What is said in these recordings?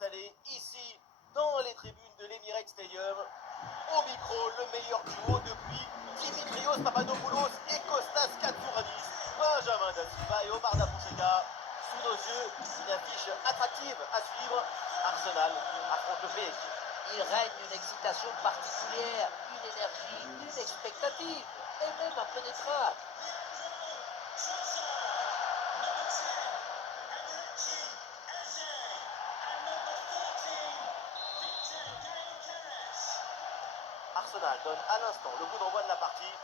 installé ici dans les tribunes de l'Emirates Stadium. Au micro, le meilleur duo depuis Dimitrios Papadopoulos et Kostas Katsouranis, Benjamin Da Silva et Omar Da Fonseca. Sous nos yeux, une affiche attractive à suivre. Arsenal affronte le PSG. Il règne une excitation particulière, une énergie, une expectative, et même un peu d'étreinte. Arsenal donne à l'instant le coup d'envoi de la partie.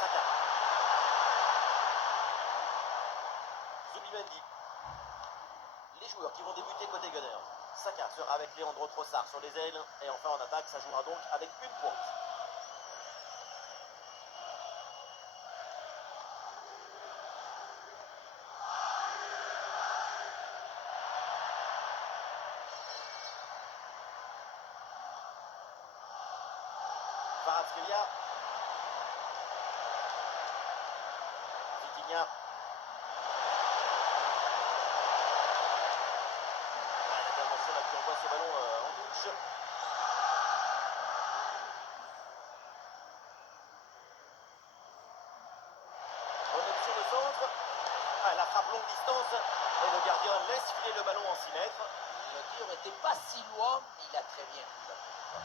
Saka. Zubimendi. Les joueurs qui vont débuter côté Gunner. Saka sera avec Leandro Trossard sur les ailes. Et enfin en attaque, ça jouera donc avec une pointe. Kvaratskhelia. Vitinha. L'intervention là qui envoie ce ballon en touche. Bonne option de centre. La frappe longue distance. Et le gardien laisse filer le ballon en 6 mètres. Le tir n'était pas si loin, mais il a très bien vu la première fois.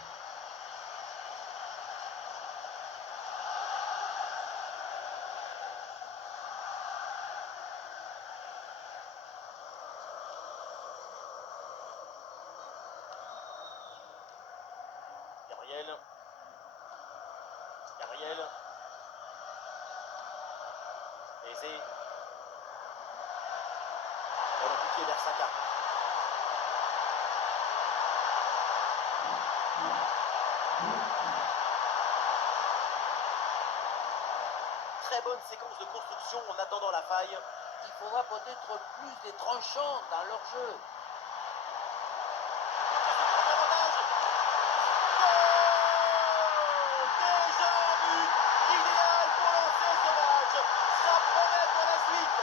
Gabriel. Gabriel. Aizé. Ballon piqué vers Saka. Très bonne séquence de construction en attendant la faille. Il faudra peut-être plus des tranchants dans leur jeu. Déjà un but idéal pour lancer ce match. Ça promet pour la suite.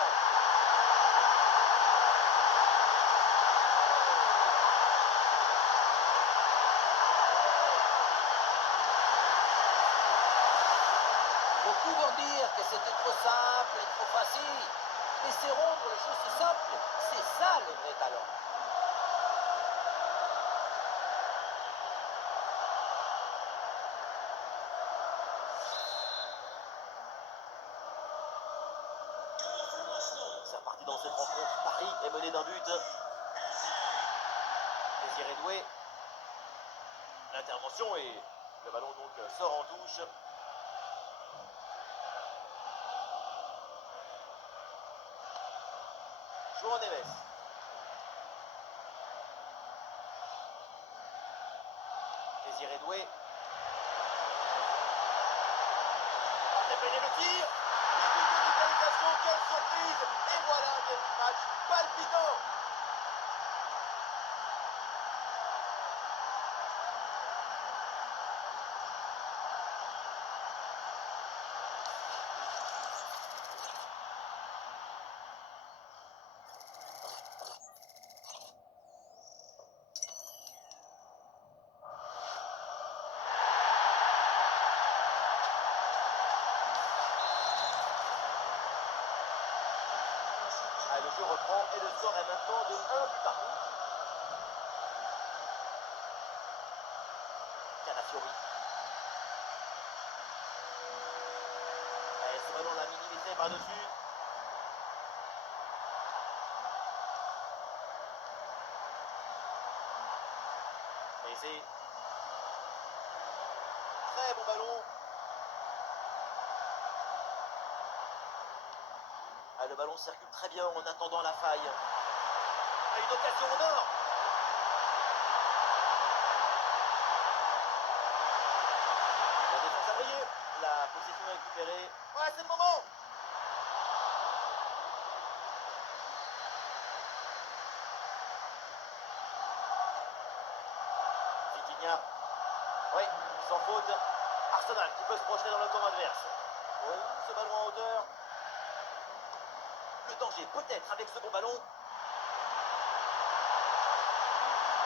Beaucoup vont dire que c'était trop simple et trop facile. Mais c'est rendre les choses simples. C'est ça le vrai talent. C'est reparti dans cette rencontre. Paris est mené d'un but. Désiré Doué. L'intervention et le ballon donc sort en touche. João Neves. Désiré Doué. Dépêcher le tir. Début de l'égalisation, quelle surprise. Et voilà un début de match palpitant. Le jeu reprend et le score est maintenant de 1 but partout. Calafiori. Et ce ballon l'a minimisé par-dessus. Et c'est très bon ballon. Le ballon circule très bien en attendant la faille. Une occasion en or. La défense a brillé. La possession récupérée. Ouais, c'est le moment. Vitinha. Oui, sans faute. Arsenal qui peut se projeter dans le camp adverse. Oui, ce ballon en hauteur. le danger, peut-être, avec ce bon ballon.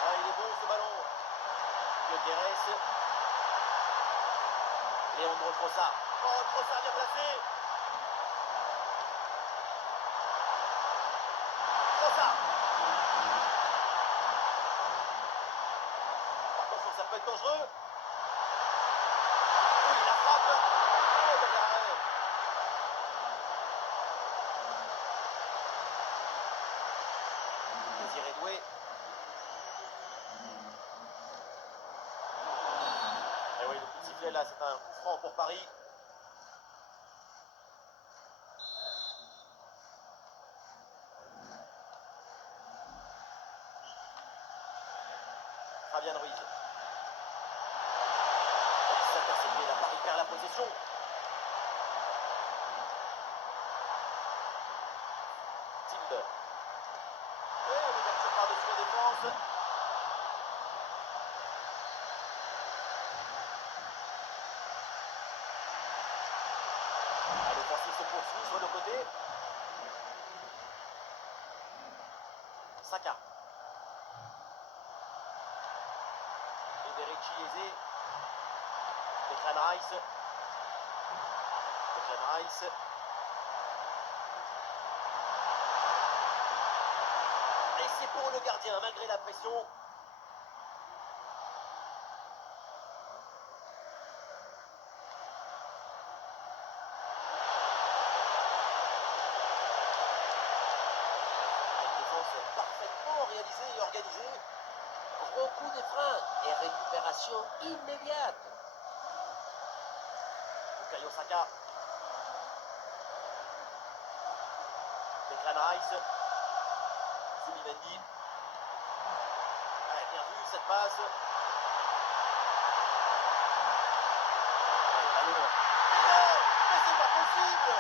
Ah, il est bon ce ballon. Guterres. Leandro Trossard. Oh, Trossard bien placé. Trossard. Attention, ça peut être dangereux. Oui, la frappe. Oh, bel arrêt. Désiré Doué. Et oui, le coup de sifflet là, c'est un coup franc pour Paris. Fabian Ruiz. C'est intercepté, la Paris perd la possession. Timber. Et l'ouverture par-dessus la défense. Ah, l'offensive se poursuit sur le côté. Saka. Iberici Eze. Declan Rice. Declan Rice. Et c'est pour le gardien, malgré la pression. Une défense parfaitement réalisée et organisée. Gros coup de frein et récupération immédiate. Bukayo Saka. Declan Rice. Zubimendi. Bien vu cette passe. Ballon. Non, mais c'est pas possible.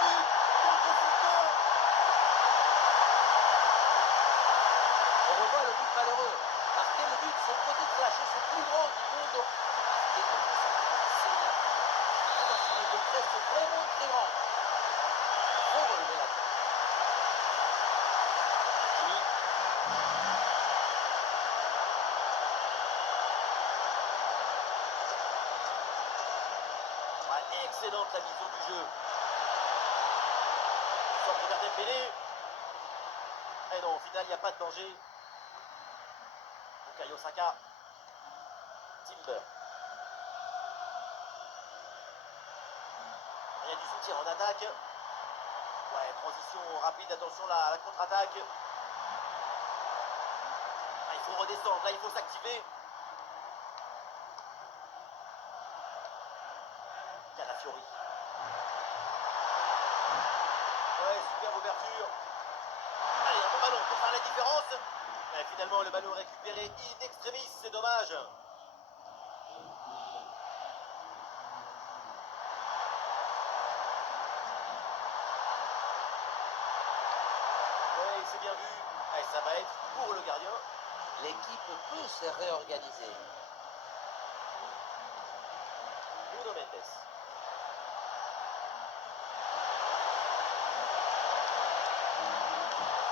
But contre Foucault. On revoit le but malheureux. Marquer le but, c'est peut-être lâcher son plus grand du monde. Marquer comme ça, c'est une détresse vraiment très grande. Faut relever la tête. Oui. Excellente la vision du jeu. Centre vers Dembélé. Et non, au final, il n'y a pas de danger. Bukayo Saka. Timber. Il y a du soutien en attaque. Ouais, transition rapide, attention là, à la contre-attaque. Ah, il faut redescendre, là il faut s'activer. Calafiori. Ouais, superbe ouverture. Allez, un bon ballon pour faire la différence. Et finalement, le ballon récupéré in extremis, c'est dommage. Oui, c'est bien vu. Et ça va être pour le gardien. L'équipe peut se réorganiser. Nuno Mendes.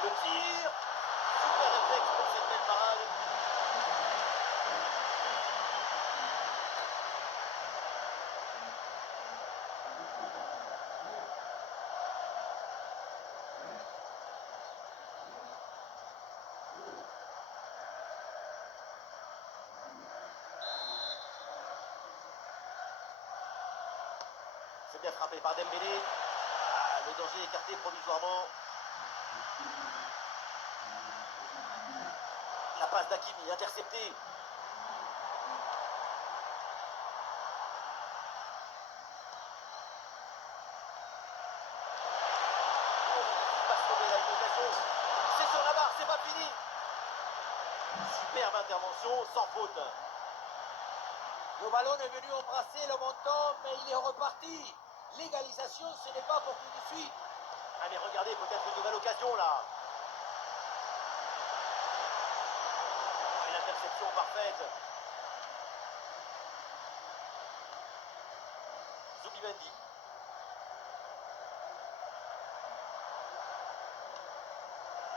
Le tir. Super réflexe pour cette belle parade. C'est bien frappé par Dembélé. Ah, le danger écarté provisoirement. La passe d'Hakimi interceptée. Pas sauver la inondation. C'est sur la barre, c'est pas fini. Superbe intervention, sans faute. Le ballon est venu embrasser le menton, mais il est reparti. L'égalisation, ce n'est pas pour tout de suite. Ah mais regardez, peut-être une nouvelle occasion là. Une interception parfaite. Zubimendi.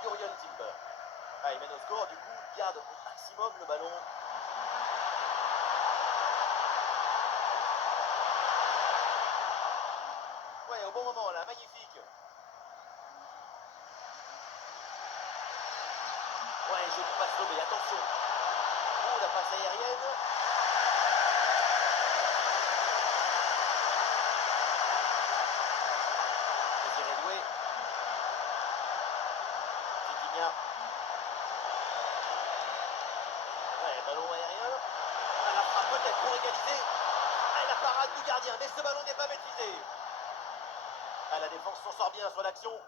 Jurgen Timber. Ah, il mène au score, du coup, il garde au maximum le ballon. Ouais, au bon moment, là, magnifique. Ouais, jolie passe lobée, attention. Oh, la passe aérienne. Désiré Doué. Vitinha. Ouais, ballon aérien. Ah, la frappe peut-être pour égaliser. Ah, la parade du gardien, mais ce ballon n'est pas maîtrisé. Ah, la défense s'en sort bien sur l'action.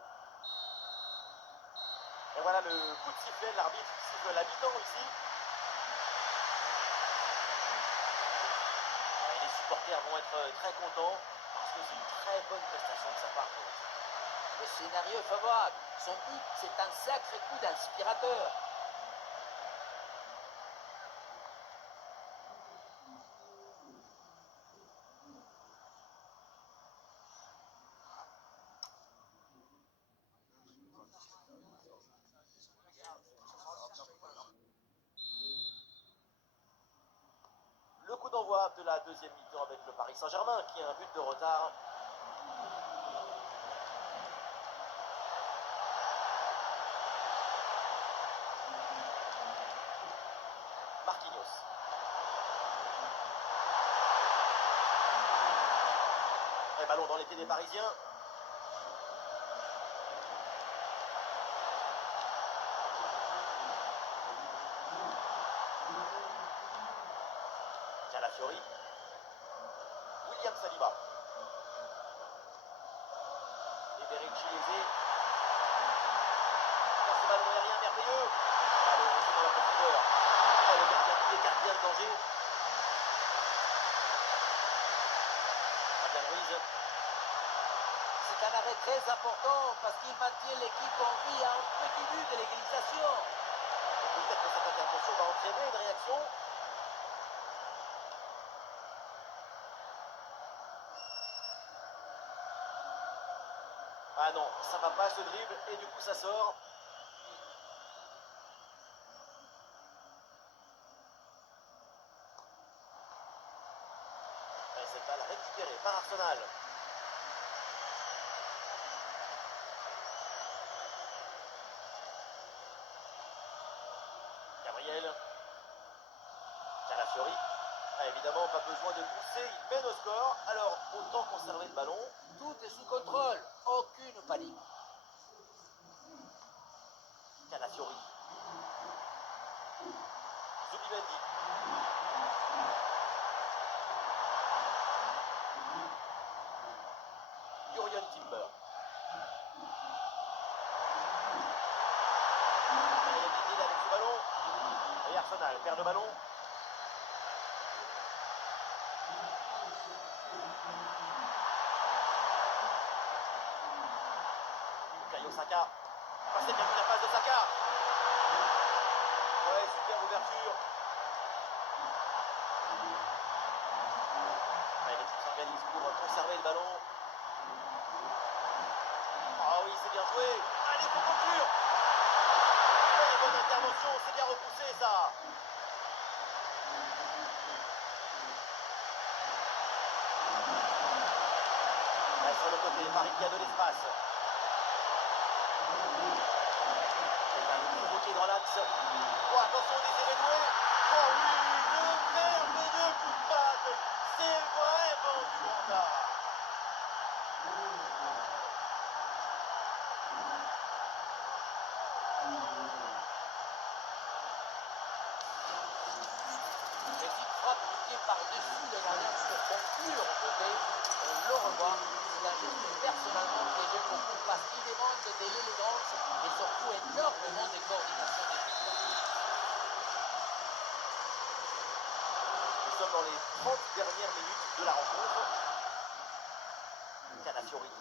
Et voilà le coup de sifflet de l'arbitre qui siffle la mi-temps ici. Et les supporters vont être très contents parce que c'est une très bonne prestation de sa part. Le scénario est favorable. Son but, c'est un sacré coup d'inspirateur. Le coup d'envoi de la deuxième mi-temps avec le Paris Saint-Germain qui a un but de retard. Marquinhos. Et ballon dans les pieds des Parisiens. Calafiori. William Saliba. Et Berecci. Dans ce ballon aérien merveilleux. Allez, on joue dans la profondeur. Oh, le gardien qui écarte bien le danger. Fabien Ruiz. C'est un arrêt très important parce qu'il maintient l'équipe en vie à un petit but de l'égalisation. Peut-être que cette intervention va entraîner une réaction. Ah non, ça va pas ce dribble et du coup ça sort. Et cette balle récupérée par Arsenal. Gabriel. Calafiori. Ah, évidemment, pas besoin de pousser, il mène au score. Alors, autant conserver le ballon. Tout est sous contrôle. Aucune panique. Calafiori. Zubimendi. Jurgen Timber. Il y a Didil avec ce ballon. Et Arsenal perd le ballon. Bukayo Saka. Ah, c'est bien vu la passe de Saka. Ouais, super ouverture. Ah, l'équipe s'organise pour conserver le ballon. Ah oui, c'est bien joué. Allez, faut conclure. Ouais, bonne intervention, c'est bien repoussé ça. Là, sur le côté, Paris qui a de l'espace. Qui dans l'axe. Oh, attention, Désiré Doué. Oh oui, le merveilleux coup de patte. C'est vraiment du bon art. Petite frappe piquée par-dessus le gardien pour conclure en côté. On le revoit. C'est un geste personnellement que j'aime beaucoup parce qu'il demande de l'élégance et surtout énormément de coordination des joueurs. Nous sommes dans les 30 dernières minutes de la rencontre. Calafiori.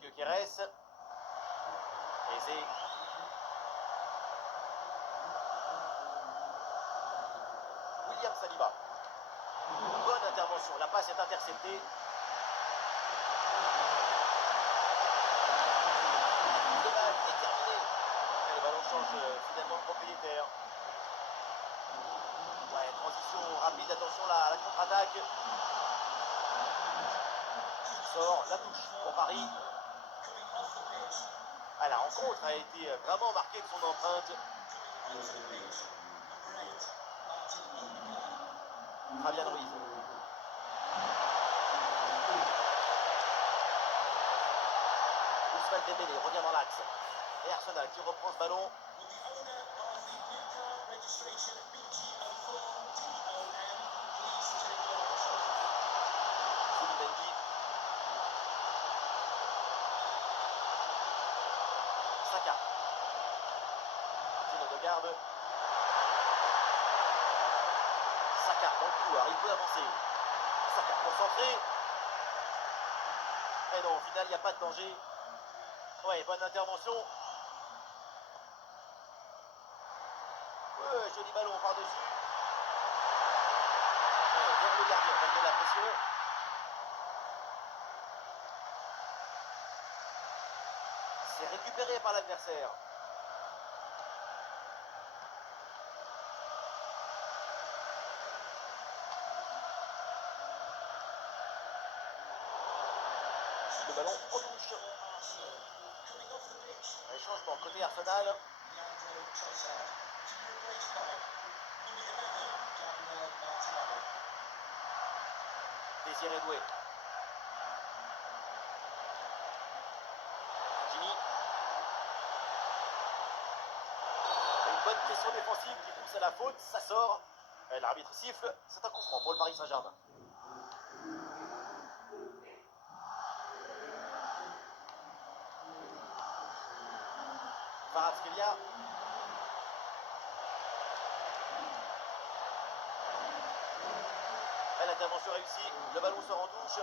Gyökeres. Eze. William Saliba. Bonne intervention. La passe est interceptée. Inter. Ouais, transition rapide, attention là, à la contre-attaque. Sort, la touche pour Paris. Ah, la rencontre a été vraiment marquée de son empreinte. Fabian Ruiz. Ousmane Dembélé revient dans l'axe. Et Arsenal qui reprend ce ballon. Zubimendi. Saka. Martin Odegaard. Saka dans le couloir, il peut avancer. Saka concentré. Et non, au final, il n'y a pas de danger. Ouais, bonne intervention. Ouais, joli ballon par-dessus. Ouais, vers le gardien, malgré la pression. C'est récupéré par l'adversaire. Le ballon en touche. Un changement côté Arsenal. Désiré Doué. Jimmy. Une bonne pression défensive qui pousse à la faute. Ça sort. L'arbitre siffle. C'est un coup franc pour le Paris Saint-Germain. Kvaratskhelia. L'intervention réussie, le ballon sort en touche.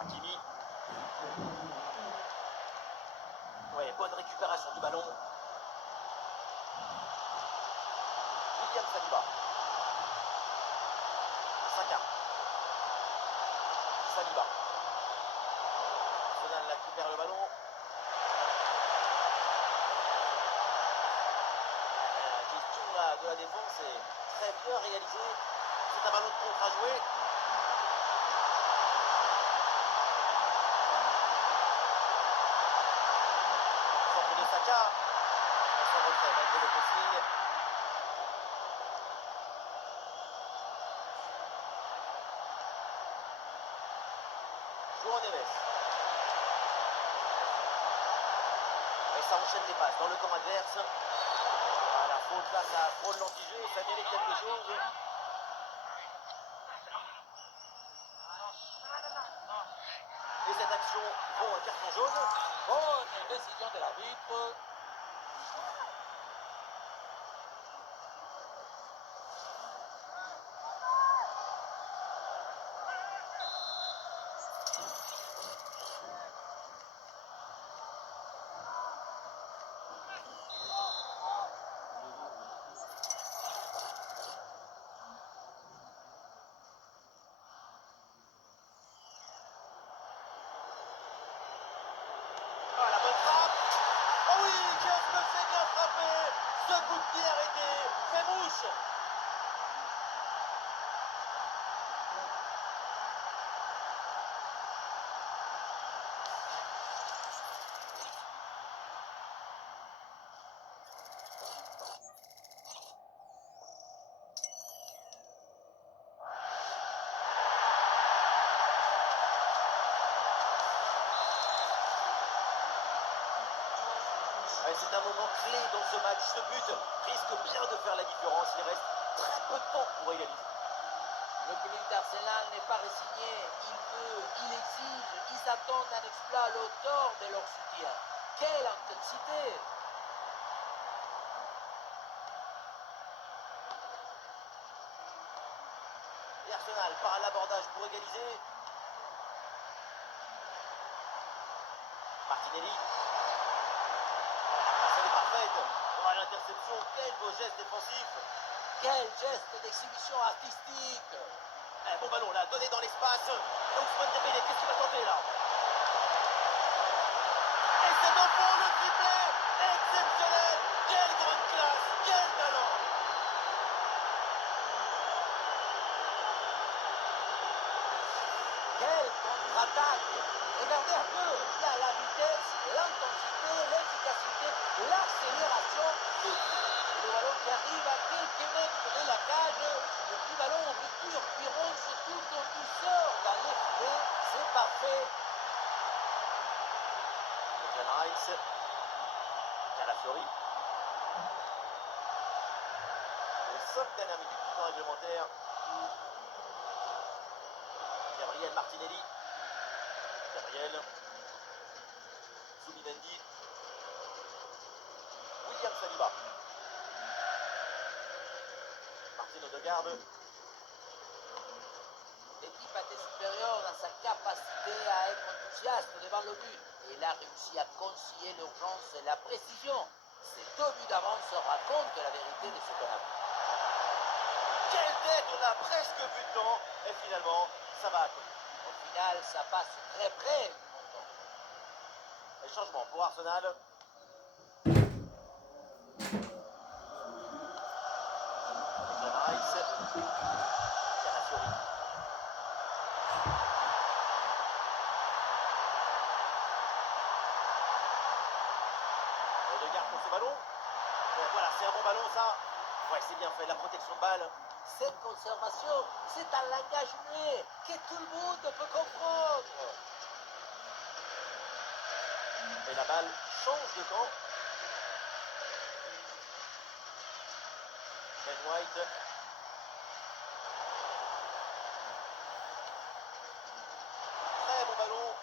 Hakimi. Ouais, bonne récupération du ballon. William Saliba. Saka. Saliba. Arsenal récupère le ballon. La gestion là, de la défense est très bien réalisée. C'est un ballon de contre à jouer. Centre de Saka. Et son retrait malgré le pressing. João Neves. Et ça enchaîne les passes dans le camp adverse. Ah, la faute là, ça frôle l'anti-jeu, ça mérite quelque chose. Et cette action vaut un carton jaune. Bonne décision de l'arbitre. Ah, la bonne frappe. Oh oui, qu'est-ce que c'est bien frappé. Ce coup de pied arrêté fait mouche. C'est un moment clé dans ce match. Ce but risque bien de faire la différence. Il reste très peu de temps pour égaliser. Le public d'Arsenal n'est pas résigné. Il veut, il exige, ils attendent un exploit à l'auteur de leur soutien. Quelle intensité! Et Arsenal part à l'abordage pour égaliser. Martinelli. La passe est parfaite. Oh, l'interception, quel beau geste défensif. Quel geste d'exhibition artistique! Bon ballon là, donné dans l'espace. Et Ousmane Dembélé, qu'est-ce qu'il va tenter là? Et c'est bon pour le triplé. Exceptionnel. Quelle grande classe, quel talent. Quelle contre-attaque! Regardez un peu, il y a la vitesse, l'intensité, l'efficacité, l'accélération. Le ballon qui arrive à quelques mètres de la cage, le petit ballon en rupture, puis ronce tout en douceur dans les filets, c'est parfait. Declan Rice. Calafiori. Les 5 dernières minutes du temps réglementaire. Gabriel Martinelli. Gabriel. Zubimendi. William Saliba. Martin Odegaard. L'équipe a été supérieure dans sa capacité à être enthousiaste devant le but. Et elle a réussi à concilier l'urgence et la précision. Ces 2 buts d'avance racontent la vérité de ce qu'on a vu. Quelle tête, on a presque vu de temps. Et finalement, ça va à côté. Au final, ça passe très près du montant. Et changement pour Arsenal. Declan Rice. Calafiori. Odegaard pour ce ballon. Ouais, voilà, c'est un bon ballon ça. Ouais, c'est bien fait, la protection de balle. Cette conservation, c'est un langage muet que tout le monde peut comprendre. Et la balle change de camp. Ben White. Très bon ballon.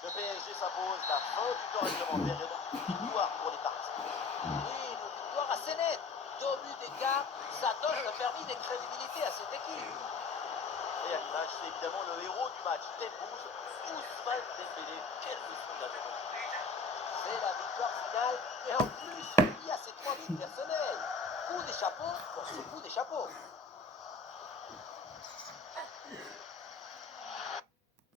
Le PSG s'impose, la fin du temps réglementaire et donc une victoire pour les Parisiens. Oui, une victoire assez nette. 2 buts d'écart, ça donne le permis de crédibilité à cette équipe. Et à l'image, c'est évidemment le héros du match, Dembouz, Ousmane Dembélé. Quelle leçon de la journée. C'est la victoire finale et en plus, il y a ces 3 buts personnels. Coup de chapeau pour ce coup de chapeau.